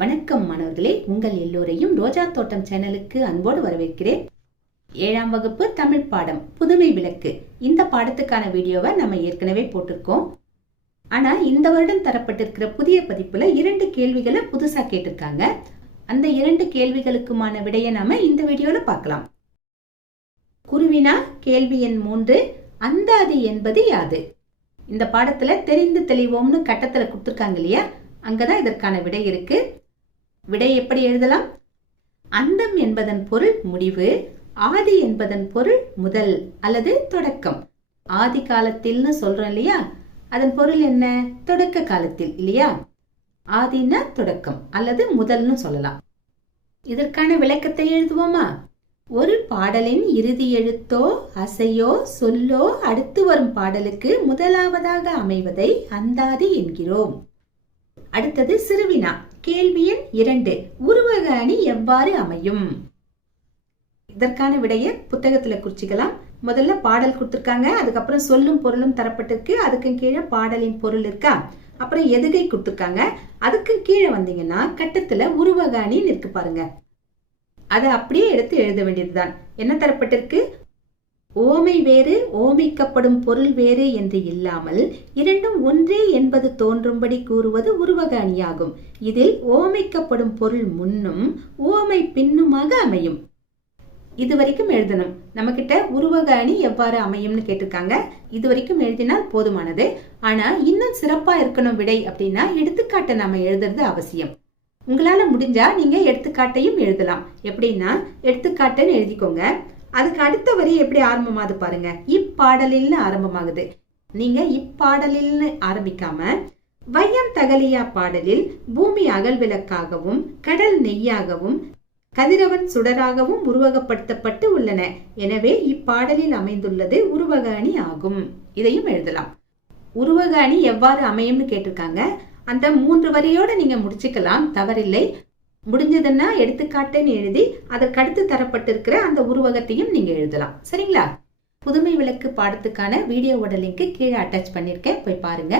வணக்கம் மாணவர்களே, உங்கள் எல்லோரையும் ரோஜா தோட்டம் சேனலுக்கு அன்போடு வரவேற்கிறேன். 7ஆம் வகுப்பு தமிழ் பாடம் புதுமை விளக்கு. இந்த பாடத்துக்கான வீடியோவை நம்ம ஏற்கனவே போட்டிருக்கோம். ஆனா இந்த வருடம் தரப்பட்டிருக்கிற புதிய பதிப்புல 2 கேள்விகளை புதுசா கேட்டிருக்காங்க. அந்த 2 கேள்விகளுக்குமான விடையை நாம இந்த வீடியோல பார்க்கலாம். குருவினா கேள்வி எண் 3, அந்தாதி என்பது யாது? இந்த பாடத்துல தெரிந்து தெளிவோம்னு கட்டத்துல கொடுத்திருக்காங்க இல்லையா, அங்கதான் இதற்கான விடை இருக்கு. விடை எப்படி எழுதலாம்? அந்தம் என்பதன் பொருள் முடிவு, ஆதி என்பதன் பொருள் முதல் அல்லது தொடக்கம். ஆதி காலத்தில்னு சொல்றோம் இல்லையா, அதன் பொருள் என்ன? தொடக்க காலத்தில் இல்லையா. ஆதினா தொடக்கம் அல்லது முதல்னு சொல்லலாம். இதற்கான விளக்கத்தை எழுதுவோமா? ஒரு பாடலின் இறுதி எழுத்தோ அசையோ சொல்லோ அடுத்து வரும் பாடலுக்கு முதலாவதாக அமைவதை அந்தாதி என்கிறோம். அடுத்தது சிறுவினா. கேள்வி எண் 2, உருவக அணி எவ்வாறு அமையும்? இதற்கான விடைய புத்தகத்துல குறிச்சிக்கலாம். முதல்ல பாடல் கொடுத்திருக்காங்க, அதுக்கப்புறம் சொல்லும் பொருளும் தரப்பட்டிருக்கு, அதுக்கு கீழே பாடலின் பொருள் இருக்கா, அப்புறம் எதுகை கொடுத்திருக்காங்க, அதுக்கு கீழே வந்தீங்கன்னா கட்டத்துல உருவக அணி இருக்கு பாருங்க. அதை அப்படியே எடுத்து எழுத வேண்டியதுதான். என்ன தரப்பட்டிருக்கு? ஓமை வேறு ஓமிக்கப்படும் பொருள் வேறு என்று இல்லாமல் இரண்டும் ஒன்றே என்பது தோன்றும்படி கூறுவது உருவக அணியாகும். இதில் ஓமைக்கப்படும் பொருள் முன்னும் ஓமை பின்னுமாக அமையும். இதுவரைக்கும் எழுதணும். நம்ம கிட்ட உருவக அணி எவ்வாறு அமையும்னு கேட்டிருக்காங்க. இதுவரைக்கும் எழுதினால் போதுமானது. ஆனா இன்னும் சிறப்பா இருக்கணும் விடை அப்படின்னா எடுத்துக்காட்டை நாம எழுதுறது அவசியம். உங்களால முடிஞ்சா நீங்க எடுத்துக்காட்டையும் எழுதலாம். எப்படின்னா எடுத்துக்காட்டுன்னு எழுதிக்கோங்க. அதுக்கு அடுத்த வரி எப்படி ஆரம்பமாகுது பாருங்க. இப்பாடலில் ஆரம்பமாகுது. நீங்க இப்பாடலில் ஆரம்பிக்காம வையம் தகலியா பாடலில் பூமி அகல் விளக்காகவும் கடல் நெய்யாகவும் கதிரவன் சுடராகவும் உருவகப்படுத்தப்பட்டு உள்ளன. எனவே இப்பாடலில் அமைந்துள்ளது உருவக அணி ஆகும். இதையும் எழுதலாம். உருவக அணி எவ்வாறு அமையும்னு கேட்டிருக்காங்க. அந்த 3 வரியோட நீங்க முடிச்சுக்கலாம், தவறில்லை. முடிஞ்சதுன்னா எடுத்துக்காட்டுன்னு எழுதி அதற்கடுத்து தரப்பட்டிருக்கிற அந்த உருவகத்தையும் நீங்க எழுதலாம். சரிங்களா? புதுமை விளக்கு பாடத்துக்கான வீடியோவோட லிங்க் கீழே அட்டாச் பண்ணிருக்கேன், போய் பாருங்க.